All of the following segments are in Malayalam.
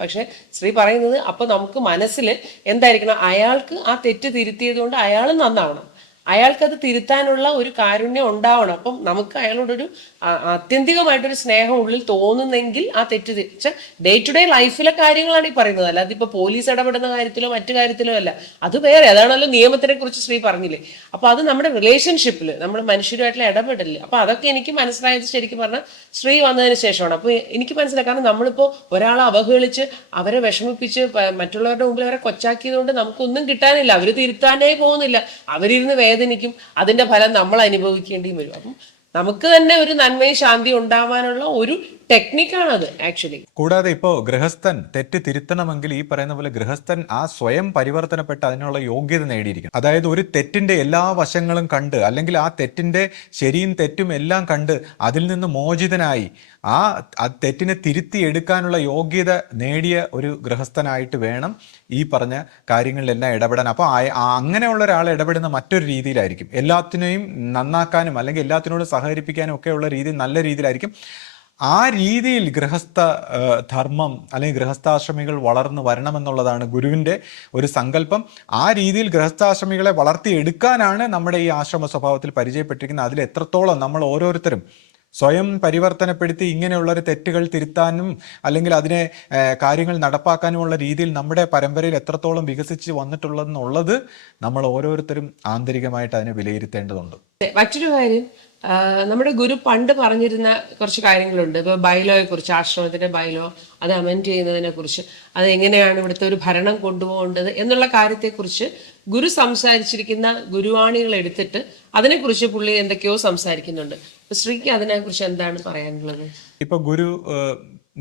പക്ഷെ ശ്രീ പറയുന്നത് അപ്പൊ നമുക്ക് മനസ്സിൽ എന്തായിരിക്കണം? അയാൾക്ക് ആ തെറ്റ് തിരുത്തിയത് കൊണ്ട് അയാൾ നന്നാവണം. അയാൾക്കത് തിരുത്താനുള്ള ഒരു കാരുണ്യം ഉണ്ടാവണം. അപ്പം നമുക്ക് അയാളോടൊരു ആത്യന്തികമായിട്ടൊരു സ്നേഹം ഉള്ളിൽ തോന്നുന്നെങ്കിൽ ആ തെറ്റ് തിരിച്ച ഡേ ടു ഡേ ലൈഫിലെ കാര്യങ്ങളാണ് ഈ പറയുന്നത്. അല്ലാതെ ഇപ്പൊ പോലീസ് ഇടപെടുന്ന കാര്യത്തിലോ മറ്റു കാര്യത്തിലോ അല്ല. അത് വേറെ അതാണല്ലോ നിയമത്തിനെ കുറിച്ച് ശ്രീ പറഞ്ഞില്ലേ. അപ്പൊ അത് നമ്മുടെ റിലേഷൻഷിപ്പിൽ നമ്മൾ മനുഷ്യരുമായിട്ടുള്ള ഇടപെടലിൽ അപ്പൊ അതൊക്കെ എനിക്ക് മനസ്സിലായത് ശരിക്കും പറഞ്ഞാൽ സ്ത്രീ വന്നതിന് ശേഷമാണ്. അപ്പൊ എനിക്ക് മനസ്സിലായി. കാരണം നമ്മളിപ്പോ ഒരാളെ അവഹേളിച്ച് അവരെ വിഷമിപ്പിച്ച് മറ്റുള്ളവരുടെ മുമ്പിൽ അവരെ കൊച്ചാക്കിയത് കൊണ്ട് നമുക്കൊന്നും കിട്ടാനില്ല. അവർ തിരുത്താനേ പോകുന്നില്ല. അവരിരുന്ന് വേദനിക്കും അതിന്റെ ഫലം നമ്മൾ അനുഭവിക്കേണ്ടിയും വരും. അപ്പം നമുക്ക് തന്നെ ഒരു നന്മയും ശാന്തി ഉണ്ടാവാനുള്ള ഒരു ടെക്നിക്കാണത് ആക്ച്വലി കൂടാതെ ഇപ്പോ ഗൃഹസ്ഥൻ തെറ്റ് തിരുത്തണമെങ്കിൽ ഈ പറയുന്ന പോലെ ഗൃഹസ്ഥൻ ആ സ്വയം പരിവർത്തനപ്പെട്ട് അതിനുള്ള യോഗ്യത നേടിയിരിക്കണം. അതായത് ഒരു തെറ്റിന്റെ എല്ലാ വശങ്ങളും കണ്ട് അല്ലെങ്കിൽ ആ തെറ്റിന്റെ ശരിയും തെറ്റും എല്ലാം കണ്ട് അതിൽ നിന്ന് മോചിതനായി ആ തെറ്റിനെ തിരുത്തി എടുക്കാനുള്ള യോഗ്യത നേടിയ ഒരു ഗൃഹസ്ഥനായിട്ട് വേണം ഈ പറഞ്ഞ കാര്യങ്ങളിലെല്ലാം ഇടപെടാൻ. അപ്പോൾ അങ്ങനെയുള്ള ഒരാൾ ഇടപെടുന്ന മറ്റൊരു രീതിയിലായിരിക്കും. എല്ലാത്തിനെയും നന്നാക്കാനും അല്ലെങ്കിൽ എല്ലാത്തിനോടും സഹകരിപ്പിക്കാനും ഒക്കെയുള്ള രീതി നല്ല രീതിയിലായിരിക്കും. ആ രീതിയിൽ ഗൃഹസ്ഥ ധർമ്മം അല്ലെങ്കിൽ ഗൃഹസ്ഥാശ്രമികൾ വളർന്നു വരണമെന്നുള്ളതാണ് ഗുരുവിന്റെ ഒരു സങ്കല്പം. ആ രീതിയിൽ ഗൃഹസ്ഥാശ്രമികളെ വളർത്തിയെടുക്കാനാണ് നമ്മുടെ ഈ ആശ്രമ സ്വഭാവത്തിൽ പരിചയപ്പെട്ടിരിക്കുന്നത്. അതിൽ എത്രത്തോളം നമ്മൾ ഓരോരുത്തരും സ്വയം പരിവർത്തനപ്പെടുത്തി ഇങ്ങനെയുള്ളൊരു തെറ്റുകൾ തിരുത്താനും അല്ലെങ്കിൽ അതിനെ കാര്യങ്ങൾ നടപ്പാക്കാനുമുള്ള രീതിയിൽ നമ്മുടെ പരമ്പരയിൽ എത്രത്തോളം വികസിച്ച് വന്നിട്ടുള്ളതെന്നുള്ളത് നമ്മൾ ഓരോരുത്തരും ആന്തരികമായിട്ട് അതിനെ വിലയിരുത്തേണ്ടതുണ്ട്. മറ്റൊരു കാര്യം നമ്മുടെ ഗുരു പണ്ട് പറഞ്ഞിരുന്ന കുറച്ച് കാര്യങ്ങളുണ്ട്. ഇപ്പൊ ബൈലോയെ കുറിച്ച് ആശ്രമത്തിന്റെ ബൈലോ അത് അമെൻഡ് ചെയ്യുന്നതിനെ കുറിച്ച് അത് എങ്ങനെയാണ് ഇവിടുത്തെ ഒരു ഭരണം കൊണ്ടുപോകേണ്ടത് എന്നുള്ള കാര്യത്തെക്കുറിച്ച് ഗുരു സംസാരിച്ചിരിക്കുന്ന ഗുരുവാണികൾ എടുത്തിട്ട് അതിനെക്കുറിച്ച് പുള്ളി എന്തൊക്കെയോ സംസാരിക്കുന്നുണ്ട്. ശ്രീക്ക് അതിനെക്കുറിച്ച് എന്താണ് പറയാനുള്ളത്? ഇപ്പൊ ഗുരു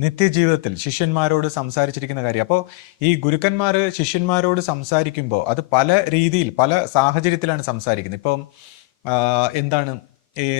നിത്യജീവിതത്തിൽ ശിഷ്യന്മാരോട് സംസാരിച്ചിരിക്കുന്ന കാര്യം. അപ്പോൾ ഈ ഗുരുക്കന്മാർ ശിഷ്യന്മാരോട് സംസാരിക്കുമ്പോൾ അത് പല രീതിയിൽ പല സാഹചര്യത്തിലാണ് സംസാരിക്കുന്നത്. ഇപ്പം എന്താണ്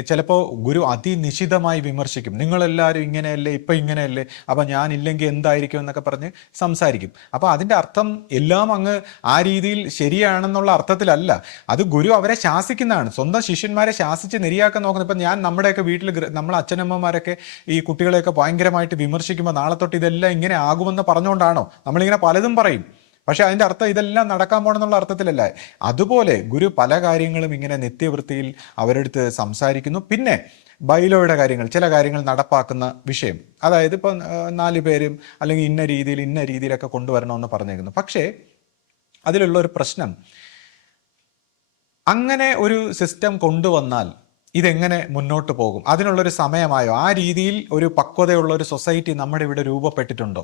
ചിലപ്പോൾ ഗുരു അതിനിശിതമായി വിമർശിക്കും. നിങ്ങളെല്ലാവരും ഇങ്ങനെയല്ലേ ഇപ്പം ഇങ്ങനെയല്ലേ അപ്പം ഞാനില്ലെങ്കിൽ എന്തായിരിക്കും എന്നൊക്കെ പറഞ്ഞ് സംസാരിക്കും. അപ്പോൾ അതിന്റെ അർത്ഥം എല്ലാം അങ്ങ് ആ രീതിയിൽ ശരിയാണെന്നുള്ള അർത്ഥത്തിലല്ല. അത് ഗുരു അവരെ ശാസിക്കുന്നതാണ്. സ്വന്തം ശിഷ്യന്മാരെ ശാസിച്ച് നിരിയാക്കാൻ നോക്കുന്നത്. ഇപ്പം ഞാൻ നമ്മുടെയൊക്കെ വീട്ടിൽ നമ്മളെ അച്ഛനമ്മമാരൊക്കെ ഈ കുട്ടികളെയൊക്കെ ഭയങ്കരമായിട്ട് വിമർശിക്കുമ്പോൾ നാളെ തൊട്ട് ഇതെല്ലാം ഇങ്ങനെ ആകുമെന്ന് പറഞ്ഞുകൊണ്ടാണോ? നമ്മളിങ്ങനെ പലതും പറയും. പക്ഷെ അതിന്റെ അർത്ഥം ഇതെല്ലാം നടക്കാൻ പോണെന്നുള്ള അർത്ഥത്തിലല്ല. അതുപോലെ ഗുരു പല കാര്യങ്ങളും ഇങ്ങനെ നിത്യവൃത്തിയിൽ അവരെടുത്ത് സംസാരിക്കുന്നു. പിന്നെ ബൈലോയുടെ കാര്യങ്ങൾ ചില കാര്യങ്ങൾ നടപ്പാക്കുന്ന വിഷയം. അതായത് ഇപ്പം നാല് പേരും അല്ലെങ്കിൽ ഇന്ന രീതിയിൽ ഇന്ന രീതിയിലൊക്കെ കൊണ്ടുവരണമെന്ന് പറഞ്ഞേക്കുന്നു. പക്ഷേ അതിലുള്ള ഒരു പ്രശ്നം അങ്ങനെ ഒരു സിസ്റ്റം കൊണ്ടുവന്നാൽ ഇതെങ്ങനെ മുന്നോട്ട് പോകും? അതിനുള്ളൊരു സമയമായോ? ആ രീതിയിൽ ഒരു പക്വതയുള്ള ഒരു സൊസൈറ്റി നമ്മുടെ ഇവിടെ രൂപപ്പെട്ടിട്ടുണ്ടോ?